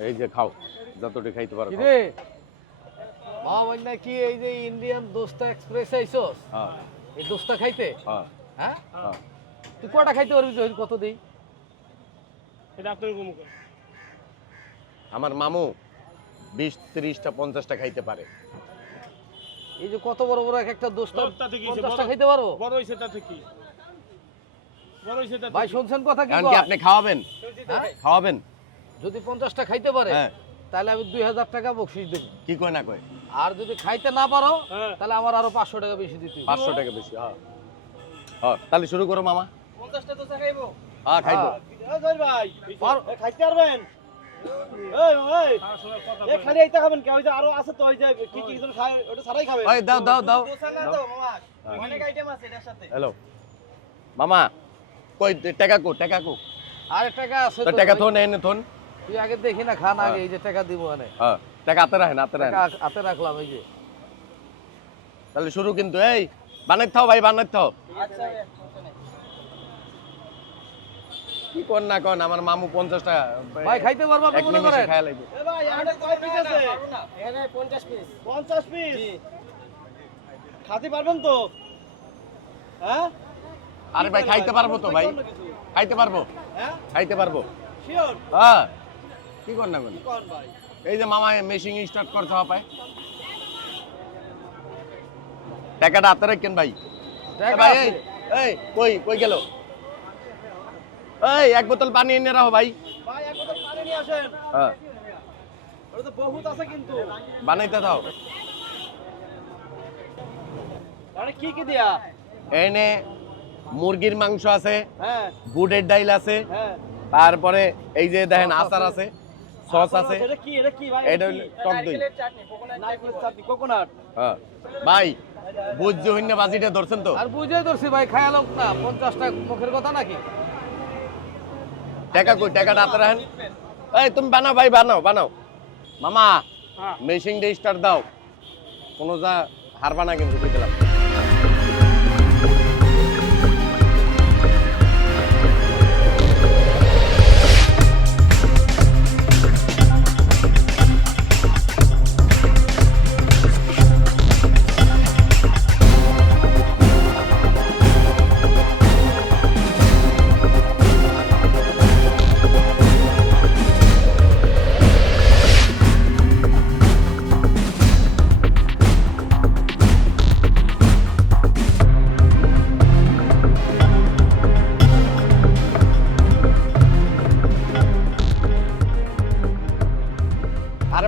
এই যে খাও যতটি খাইতে পারো কি এই যে ইন্ডিয়ান দোস্তা এক্সপ্রেস আইছস হ্যাঁ। এই দোস্তা খাইতে? হ্যাঁ। হ্যাঁ? হ্যাঁ। তুই কটা খাইতে পারবি জহির? কত দেই? এটা আপনার আমার মামু বিশ তিরিশটা পঞ্চাশটা খাইতে পারে। এই যে কত বড় বড় এক একটা দোস্তা পঞ্চাশটা খাইতে পারব বড় হয়েছে তাতে কি বড় হয়েছে তাতে ভাই? শুনছেন কথা কি? আপনি খাওয়াবেন? হ্যাঁ? খাওয়াবেন? যদি পঞ্চাশটা খাইতে পারে হ্যাঁ। তাহলে আমি দুই হাজার টাকা বকশিস দেবো। কি কয় না কয়? আর যদি খাইতে না পারো হ্যাঁ। তাহলে আমার আরও পাঁচশো টাকা বেশি দিতে পাঁচশো টাকা বেশি হ্যাঁ। হ্যাঁ তাহলে শুরু করো মামা। পঞ্চাশটা তো খাইবো। হ্যাঁ খাইবো। হ্যাঁ। এ জয় ভাই খাইতে পারবেন? এই এই তার সঙ্গে কথা এ খালি এইটা খাবেন কে? ওই যে আরও আছে তো ওই যে কি কি কিছু খায় ওটা সারাই খাবেন। ওই দাও দাও দাও। দোসা না তো মামা? অনেক আইটেম আছে এটার সাথে। হ্যালো। মামা কই টাকা কো টাকা কো আরে টাকা আছে টাকা। থন এনে থন। তুই আগে দেখি না খান আগে এই যে টাকা দিব মানে হ্যাঁ টাকা হাতে রাখেন হাতে রাখেন। টাকা হাতে রাখলাম এই যে। তাহলে শুরু কিন্তু এই বানাই থাও ভাই বানাই থাও। আচ্ছা কি কর না কন আমার মামু পঞ্চাশটা ভাই খাইতে পারব আপনি মনে করেন? খায় লাগবে এ ভাই এখানে কয় পিস আছে? এখানে পঞ্চাশ পিস 50 পিস খাতে পারবেন তো? হ্যাঁ? আরে ভাই খাইতে পারব তো ভাই। খাইতে পারব। হ্যাঁ? খাইতে পারব। শিওর হ্যাঁ। কি কর না এই যে মামা মেশিং স্টার্ট করতে হবে টাকাটা হাতে রাখেন ভাই। ভাই এই এই কই কই গেল? এই এক বোতল পানি এনে রাখো ভাই। ভাই এক বোতল পানি নিয়ে আসেন। হ্যাঁ। ওটা তো বহুত আছে কিন্তু। বানাইতে দাও। আরে কি কি দিয়া? এনে মুরগির মাংস আছে হ্যাঁ। বুটের ডাইল আছে হ্যাঁ। তারপরে এই যে দেখেন আচার আছে। সস আছে? এটা কি এটা কি ভাই? এটা হলো টক দই। নারকেলের চাটনি কোকোনাট হ্যাঁ। ভাই বুঝছ হইন্য বাজিটা ধরছেন তো? আর বুঝে ধরছি ভাই খায়া লোক না। পঞ্চাশটা মুখের কথা নাকি? টাকা কই? টাকাটা রাখেন। এই তুমি বানাও ভাই বানাও বানাও। মামা হ্যাঁ। মেশিং ডে স্টার্ট দাও। কোনো যা হারবা না কিন্তু বুঝলাম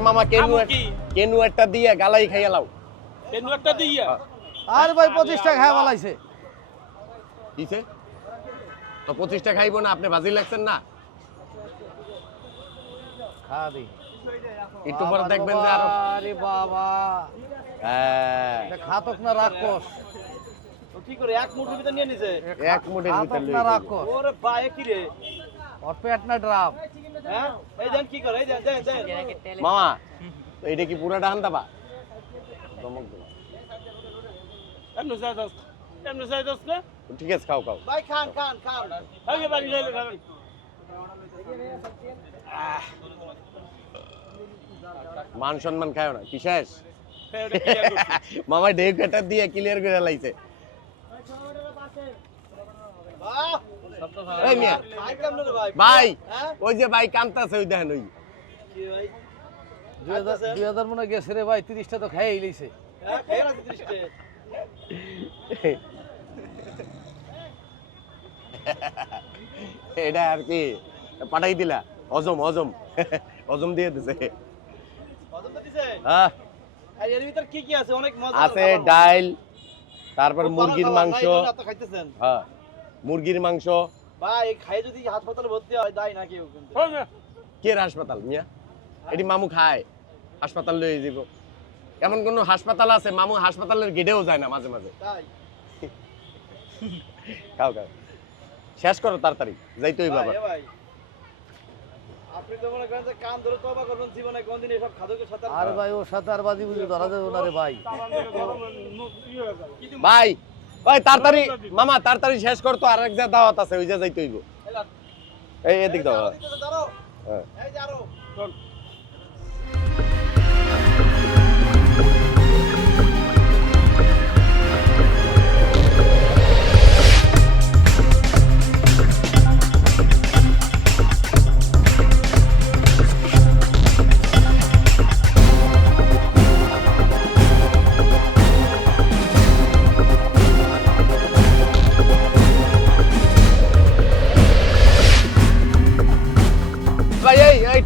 মামা কেনু? কেনু একটা দিয়ে গালাই খাইয়া লাও। কেন একটা দিয়া? আর ভাই পঁচিশটা খায়া বলাইছে। দিছে? তো পঁচিশটা খাইবো না আপনি বাজি লাগছেন না? খা দি। একটু পরে দেখবেন যে আরও আরে বাবা। হ্যাঁ, এটা খাতক না রাক্ষস? তো কি করে এক মুঠোর ভিতর নিয়ে নিছে? এক মুঠের ভিতর খাতক না রাক্ষস? ওরে ভাই কি রে? ওর পেট না ড্রাম। হ্যাঁ? মামা এটা কি পুরাটা দাবা। এমনি দোস্ত এমনি যাই দোস্ত না ঠিক আছে খাও খাও। ভাই খান খান খান। আগে বাড়ি যাইলে খাবেন মান সম্মান খাও না কি শেষ? খেয়ে করছি। মামা ডেউ কাটার দিয়ে ক্লিয়ার করে লাইছে। এই মিয়া। খাই ভাই ভাই ওই যে ভাই কান্তাছে ওই দেখেন ওই। দুই হাজার মনে গেছে রে ভাই তিরিশটা তো লইছে। খেয়ে এটা আর কি পাঠাই দিলা। হজম হজম। হজম দিয়ে দিছে। পছন্দ দিছে হ্যাঁ আর এর ভিতর কি কি আছে? অনেক আছে ডাইল তারপর মুরগির মাংস। খাইতেছেন? হ্যাঁ। মুরগির মাংস। ভাই খাই যদি হাসপাতালে ভর্তি হয় দাই না কেউ কিন্তু? কে হাসপাতাল মিয়া? এটি মামু খায় হাসপাতাল লয়ে যাব এমন কোন হাসপাতাল আছে মামু হাসপাতালের গেটেও যায় না মাঝে মাঝে? খাও খাও। শেষ করো তাড়াতাড়ি যাইতেই বাবা ভাই আপনি তো মনে করেন যে কান ধরে তবা করবেন জীবনে কোনদিন এসব খাদকের সাথে আর ভাই ওর সাথে আর বাজি বুঝি ধরা যাবে না রে ভাই। ইয়ে হয়ে। ভাই ওই তাড়াতাড়ি মামা তাড়াতাড়ি শেষ কর তো আরেক যা দাওয়াত আছে ওই যা যাইতে হইব। এই এদিক দাও। হ্যাঁ। এই যে আরও।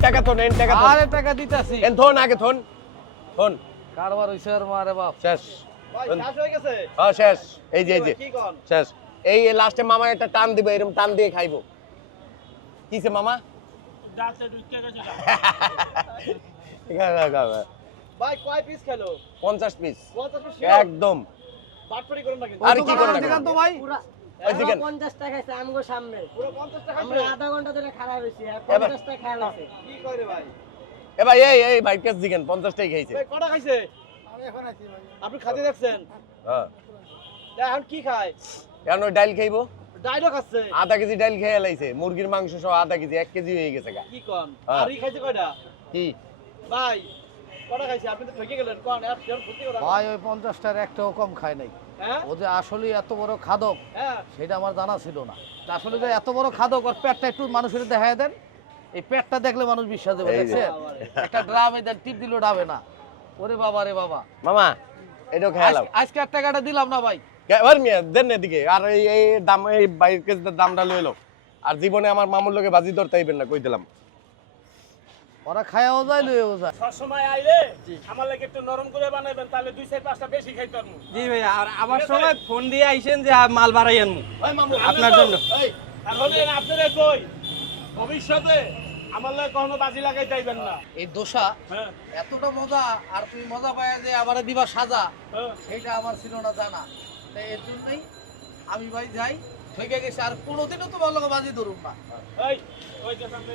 টাকা থন এন টাকা আরে টাকা দিতাছি। এন থন আগে থন থন কারবার হইছে আর মারে বাপ। শেষ। ভাই শেষ হয়ে গেছে? হ্যাঁ শেষ। এই যে এই যে। শেষ। এই লাস্টে মামা একটা টান দিবে এরকম টান দিয়ে খাইবো। কিসে মামা? দাঁতে ঢুকে গেছে ভাই কয় পিস খেলো? পঞ্চাশ পিস 50 পিস একদম। বাটপাড়ি করেন না আর কি করেন তো ভাই। পঞ্চাশ টাকা খাইছে আমগো সামনে। পুরো 50 টাকা আমরা আধা ঘণ্টা ধরে খারাপ হয়েছি পঞ্চাশ টাকা খেয়াল আছে। কি কয় ভাই? এ ভাই এই এই ভাই কেস দিকেন পঞ্চাশটাই খাইছে। কটা খাইছে? আপনি খাতে দেখছেন? হ্যাঁ। এখন কি খায়? ওই ডাইল খাইবো। আধা কেজি ডাইল খেয়ে লাইছে। মুরগির মাংস সহ আধা কেজি এক কেজি হয়ে গেছে গা। কি কোন? হ্যাঁ। আর খাইছে কয়টা? কি? ভাই কটা খাইছে? আপনি তো ঠকে গেলেন কোন? আর কেন সত্যি ভাই ওই পঞ্চাশটার একটাও কম খায় নাই। ও যে আসলে এত বড় খাদক হ্যাঁ। সেটা আমার জানা ছিল না। আসলে যে এত বড় খাদক ওর পেটটা একটু মানুষের দেখায় দেন। এই পেটটা দেখলে মানুষ বিশ্বাস দেবে দেখছেন? একটা ড্রামে দেন টিপ দিল ডাবে না। ওরে বাবা রে বাবা। মামা এটাও আজকে- আজকে আর টাকাটা দিলাম না ভাই? ওর মিয়া দেন না এদিকে। আর এই দাম এই বাইর কেজিটার দামটা লই লো আর জীবনে আমার মামুর লোকে বাজি ধরতে আইবেন না কই দিলাম। ওরা খায়াও যায় লইও যায়। সবসময় আইলে আমার লাগে একটু নরম করে বানাইবেন তাহলে দুই চার পাঁচটা বেশি খাইতে পারব। জি ভাই আর আবার সময় ফোন দিয়ে আইসেন যে মাল বাড়াই আনমু আপনার জন্য। হলেন আপনারা কই? ভবিষ্যতে আমার লাগে কখনো বাজি লাগাই আইবেন না। এই দোষা হ্যাঁ। এতটা মজা আর তুমি মজা পায় যে আমারে দিবা সাজা হ্যাঁ। সেটা আমার ছিল না জানা। তাই এর জন্যই আমি ভাই যাই থেকে গেছে আর কোনোদিনও তোমার লোক বাজি ধরুন না। এই ওই যে সামনে